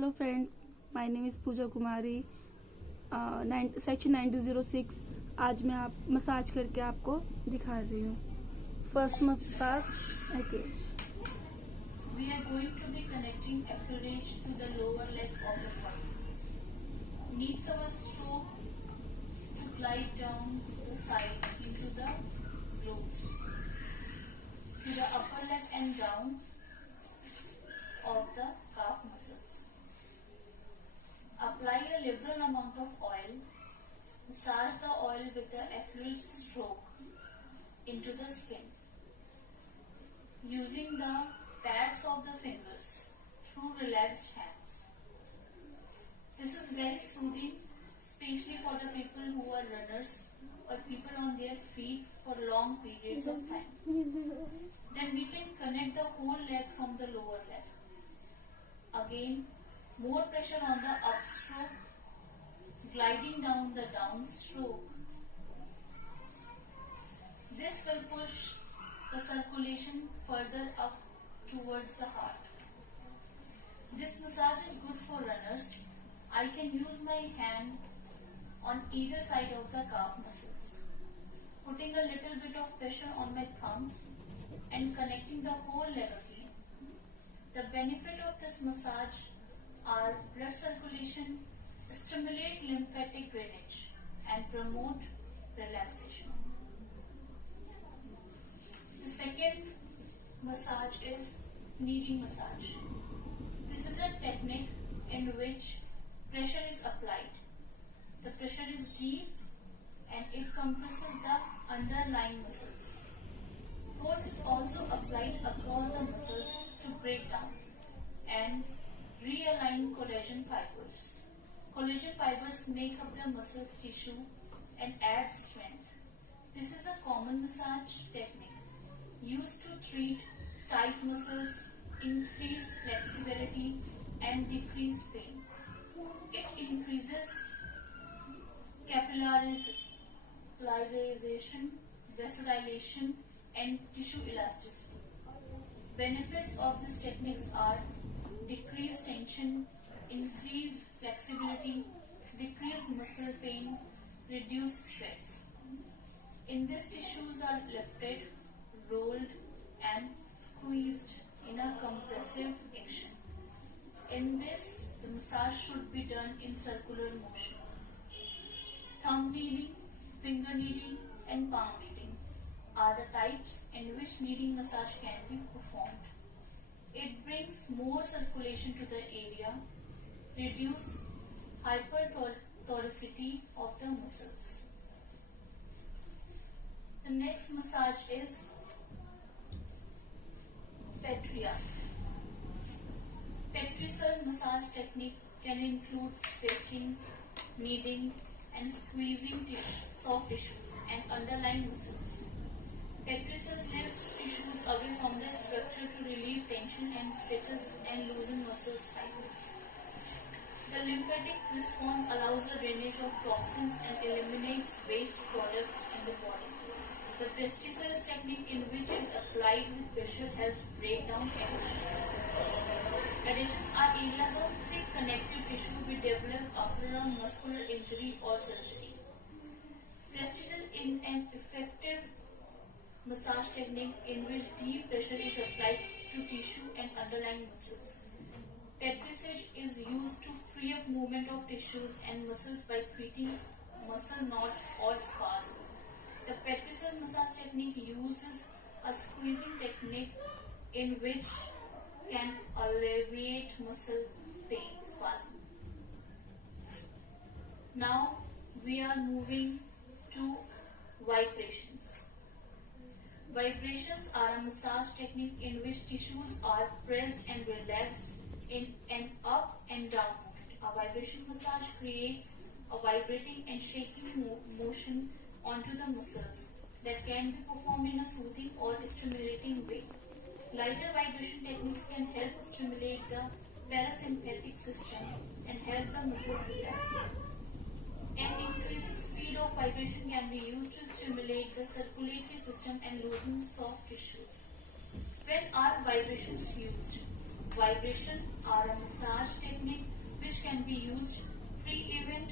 Hello friends, my name is Pooja Kumari, section 9006। आज मैं आप मसाज करके आपको दिखा रही हूँ। First massage okay. We are going to be connecting apurage to the lower leg of the body. Needs our stroke to glide down the side into the glutes, to the upper leg and down of the calf muscles. Apply a liberal amount of oil. Massage the oil with the apurage stroke into the skin, using the pads of the fingers through relaxed hands. This is very soothing, especially for the people who are runners or people on their feet for long periods of time. Then we can connect the whole leg from the lower leg. Again, more pressure on the upstroke, gliding down the downstroke. This will push the circulation further up towards the heart. This massage is good for runners. I can use my hand on either side of the calf muscles, putting a little bit of pressure on my thumbs and connecting the whole leg again. The benefit of this massage are blood circulation, stimulate lymphatic drainage and promote relaxation. The second massage is kneading massage. This is a technique in which pressure is applied. The pressure is deep and it compresses the underlying muscles. Force is also applied across the muscles to break down and realign collagen fibers. Collagen fibers make up the muscles tissue and add strength. This is a common massage technique used to treat tight muscles, increase flexibility and decrease pain. It increases capillarization, vasodilation and tissue elasticity. Benefits of these techniques are decreased tension, increased flexibility, decreased muscle pain, reduced stress. In this, tissues are lifted, rolled and squeezed in a compressive action. In this, the massage should be done in circular motion. Thumb kneading, finger kneading and palm kneading are the types in which kneading massage can be performed. It brings more circulation to the area, reduce hypertonicity of the muscles. The next massage is Petria. Petrice's massage technique can include stretching, kneading and squeezing soft tissues and underlying muscles. Petrice's lifts tissues away from the structure to relieve tension and stretches and loosen muscles fibers. The lymphatic response allows the drainage of toxins and eliminates waste products in the body. The Prestice's technique, in which is applied with pressure, helps break down adhesions. Adhesions are areas of thick connective tissue we develop after a muscular injury or surgery. Prestige is an effective massage technique in which deep pressure is applied to tissue and underlying muscles. Petricage is used to free up movement of tissues and muscles by treating muscle knots or spasms. The Petricage massage technique uses a squeezing technique in which can alleviate muscle pain spasm. Now we are moving to vibrations. Vibrations are a massage technique in which tissues are pressed and relaxed in an up and down movement. A vibration massage creates a vibrating and shaking motion onto the muscles that can be performed in a soothing or stimulating way. Lighter vibration techniques can help stimulate the parasympathetic system and help the muscles relax. An increasing speed of vibration can be used to stimulate the circulatory system and loosen soft tissues. When are vibrations used? Vibration are a massage technique can be used pre-event